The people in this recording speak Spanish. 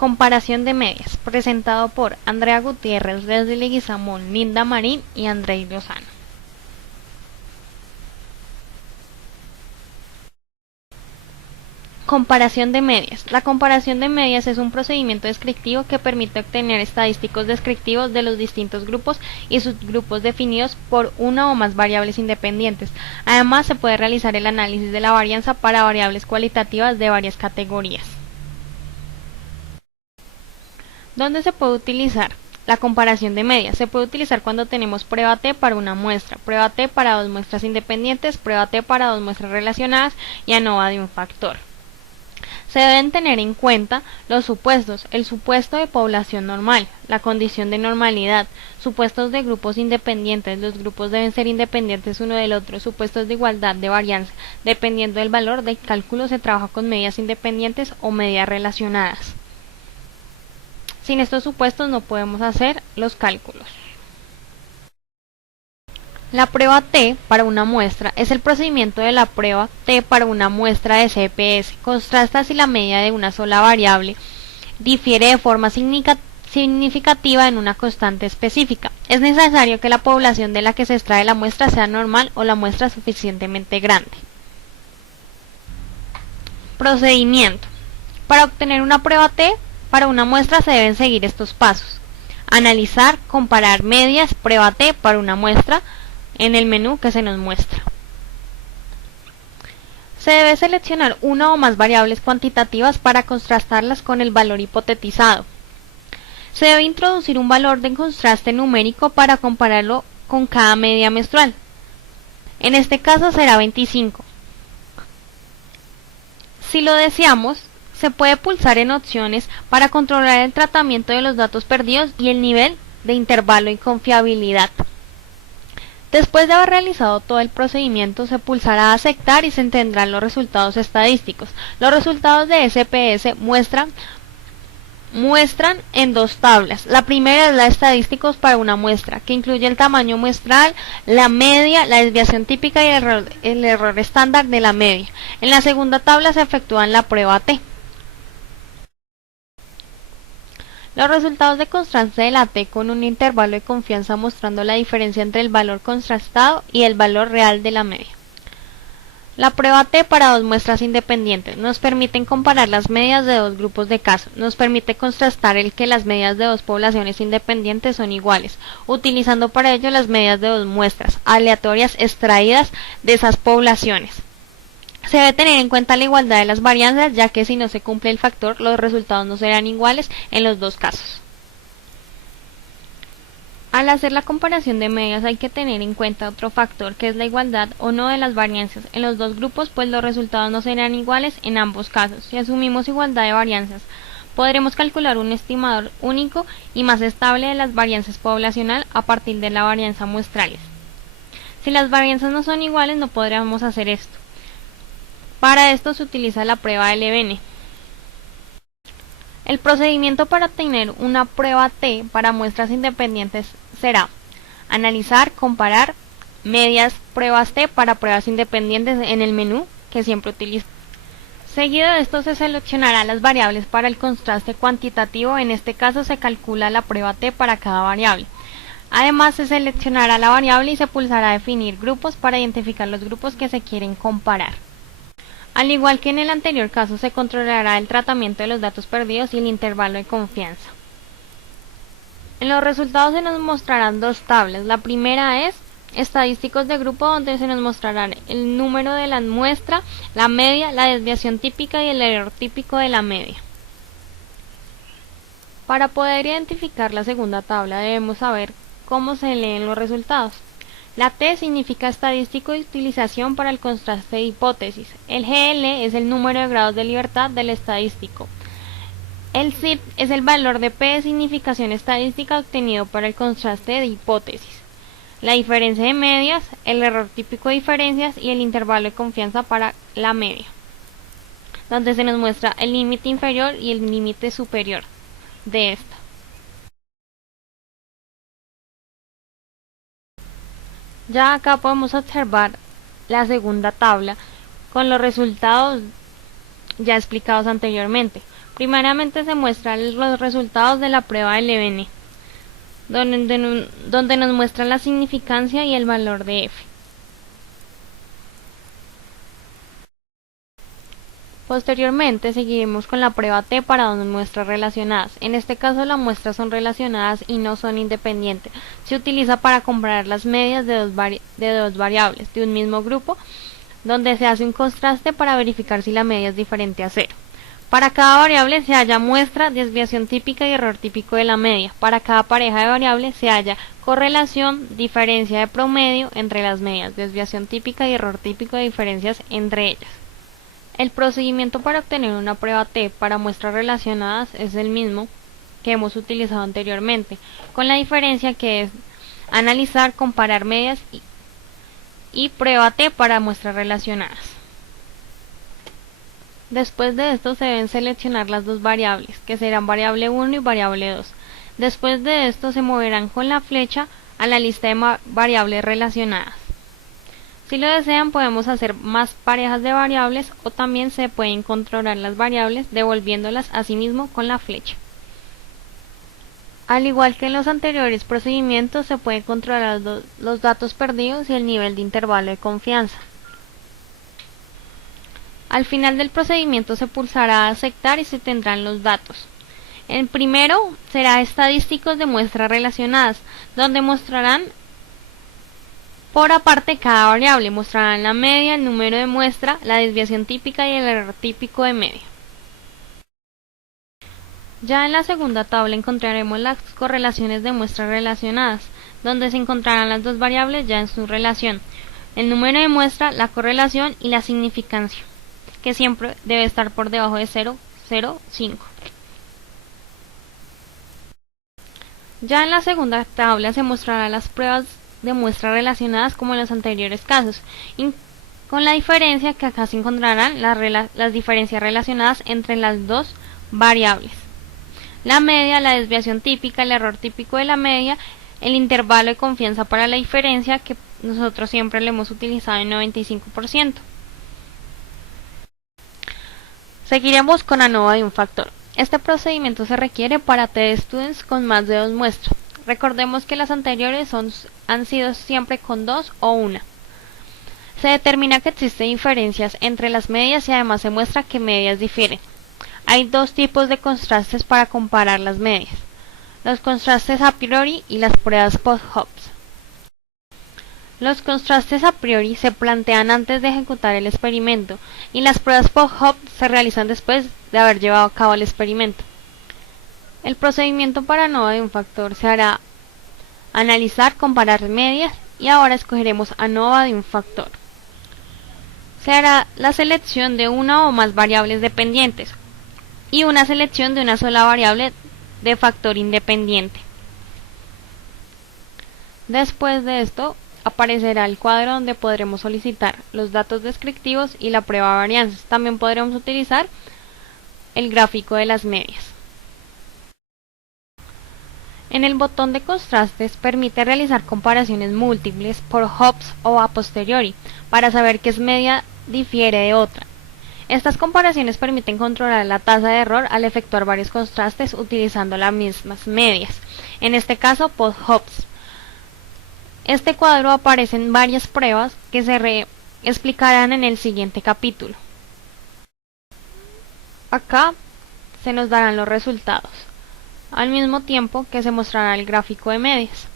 Comparación de medias, presentado por Andrea Gutiérrez, Leslie Leguizamón, Linda Marín y Andrés Lozano. Comparación de medias. La comparación de medias es un procedimiento descriptivo que permite obtener estadísticos descriptivos de los distintos grupos y subgrupos definidos por una o más variables independientes. Además, se puede realizar el análisis de la varianza para variables cualitativas de varias categorías. ¿Dónde se puede utilizar? La comparación de medias se puede utilizar cuando tenemos prueba T para una muestra, prueba T para dos muestras independientes, prueba T para dos muestras relacionadas y ANOVA de un factor. Se deben tener en cuenta los supuestos, el supuesto de población normal, la condición de normalidad, supuestos de grupos independientes, los grupos deben ser independientes uno del otro, supuestos de igualdad de varianza, dependiendo del valor del cálculo se trabaja con medias independientes o medias relacionadas. Sin estos supuestos no podemos hacer los cálculos. La prueba T para una muestra es el procedimiento de la prueba T para una muestra de CPS. Contrasta si la media de una sola variable difiere de forma significativa en una constante específica. Es necesario que la población de la que se extrae la muestra sea normal o la muestra suficientemente grande. Procedimiento. Para obtener una prueba T para una muestra se deben seguir estos pasos. Analizar, comparar medias, prueba T para una muestra, en el menú que se nos muestra. Se debe seleccionar una o más variables cuantitativas para contrastarlas con el valor hipotetizado. Se debe introducir un valor de contraste numérico para compararlo con cada media menstrual. En este caso será 25. Si lo deseamos, se puede pulsar en opciones para controlar el tratamiento de los datos perdidos y el nivel de intervalo y confiabilidad. Después de haber realizado todo el procedimiento, se pulsará aceptar y se tendrán los resultados estadísticos. Los resultados de SPS muestran en dos tablas. La primera es la estadísticos para una muestra, que incluye el tamaño muestral, la media, la desviación típica y el error estándar de la media. En la segunda tabla se efectúan la prueba T. Los resultados de contraste de la T con un intervalo de confianza mostrando la diferencia entre el valor contrastado y el valor real de la media. La prueba T para dos muestras independientes nos permite comparar las medias de dos grupos de casos, nos permite contrastar el que las medias de dos poblaciones independientes son iguales, utilizando para ello las medias de dos muestras aleatorias extraídas de esas poblaciones. Se debe tener en cuenta la igualdad de las varianzas, ya que si no se cumple el factor, los resultados no serán iguales en los dos casos. Al hacer la comparación de medias hay que tener en cuenta otro factor, que es la igualdad o no de las varianzas en los dos grupos, pues los resultados no serán iguales en ambos casos. Si asumimos igualdad de varianzas, podremos calcular un estimador único y más estable de las varianzas poblacional a partir de la varianza muestrales. Si las varianzas no son iguales, no podríamos hacer esto. Para esto se utiliza la prueba LBN. El procedimiento para obtener una prueba T para muestras independientes será analizar, comparar medias pruebas T para pruebas independientes en el menú que siempre utilizo. Seguido de esto se seleccionará las variables para el contraste cuantitativo, en este caso se calcula la prueba T para cada variable. Además se seleccionará la variable y se pulsará definir grupos para identificar los grupos que se quieren comparar. Al igual que en el anterior caso, se controlará el tratamiento de los datos perdidos y el intervalo de confianza. En los resultados se nos mostrarán dos tablas. La primera es estadísticos de grupo, donde se nos mostrarán el número de la muestra, la media, la desviación típica y el error típico de la media. Para poder identificar la segunda tabla debemos saber cómo se leen los resultados. La T significa estadístico de utilización para el contraste de hipótesis. El GL es el número de grados de libertad del estadístico. El CIP es el valor de P de significación estadística obtenido para el contraste de hipótesis. La diferencia de medias, el error típico de diferencias y el intervalo de confianza para la media, donde se nos muestra el límite inferior y el límite superior de esta. Ya acá podemos observar la segunda tabla con los resultados ya explicados anteriormente. Primeramente se muestran los resultados de la prueba del EBN, donde nos muestra la significancia y el valor de f. Posteriormente seguiremos con la prueba T para dos muestras relacionadas. En este caso las muestras son relacionadas y no son independientes. Se utiliza para comparar las medias de dos variables de un mismo grupo, donde se hace un contraste para verificar si la media es diferente a 0. Para cada variable se halla muestra, desviación típica y error típico de la media. Para cada pareja de variables se halla correlación, diferencia de promedio entre las medias, desviación típica y error típico de diferencias entre ellas. El procedimiento para obtener una prueba T para muestras relacionadas es el mismo que hemos utilizado anteriormente, con la diferencia que es analizar, comparar medias y prueba T para muestras relacionadas. Después de esto se deben seleccionar las dos variables, que serán variable 1 y variable 2. Después de esto se moverán con la flecha a la lista de variables relacionadas. Si lo desean podemos hacer más parejas de variables o también se pueden controlar las variables devolviéndolas a sí mismo con la flecha. Al igual que en los anteriores procedimientos se pueden controlar los datos perdidos y el nivel de intervalo de confianza. Al final del procedimiento se pulsará aceptar y se tendrán los datos. El primero será estadísticos de muestras relacionadas, donde mostrarán por aparte cada variable, mostrarán la media, el número de muestra, la desviación típica y el error típico de media. Ya en la segunda tabla encontraremos las correlaciones de muestras relacionadas, donde se encontrarán las dos variables ya en su relación, el número de muestra, la correlación y la significancia, que siempre debe estar por debajo de 0,05. Ya en la segunda tabla se mostrarán las pruebas de muestras relacionadas como en los anteriores casos, con la diferencia que acá se encontrarán las diferencias relacionadas entre las dos variables: la media, la desviación típica, el error típico de la media, el intervalo de confianza para la diferencia, que nosotros siempre lo hemos utilizado en 95%. Seguiremos con ANOVA de un factor. Este procedimiento se requiere para TD-Students con más de 2 muestras. Recordemos que las anteriores han sido siempre con 2 o 1. Se determina que existen diferencias entre las medias y además se muestra que medias difieren. Hay dos tipos de contrastes para comparar las medias: los contrastes a priori y las pruebas post-Hobbs. Los contrastes a priori se plantean antes de ejecutar el experimento y las pruebas post-Hobbs se realizan después de haber llevado a cabo el experimento. El procedimiento para ANOVA de un factor se hará analizar, comparar medias y ahora escogeremos ANOVA de un factor. Se hará la selección de una o más variables dependientes y una selección de una sola variable de factor independiente. Después de esto aparecerá el cuadro donde podremos solicitar los datos descriptivos y la prueba de varianzas. También podremos utilizar el gráfico de las medias. En el botón de contrastes permite realizar comparaciones múltiples por Hobbs o a posteriori para saber qué media difiere de otra. Estas comparaciones permiten controlar la tasa de error al efectuar varios contrastes utilizando las mismas medias, en este caso post-Hobbs. Este cuadro aparece en varias pruebas que se explicarán en el siguiente capítulo. Acá se nos darán los resultados, al mismo tiempo que se mostrará el gráfico de medias.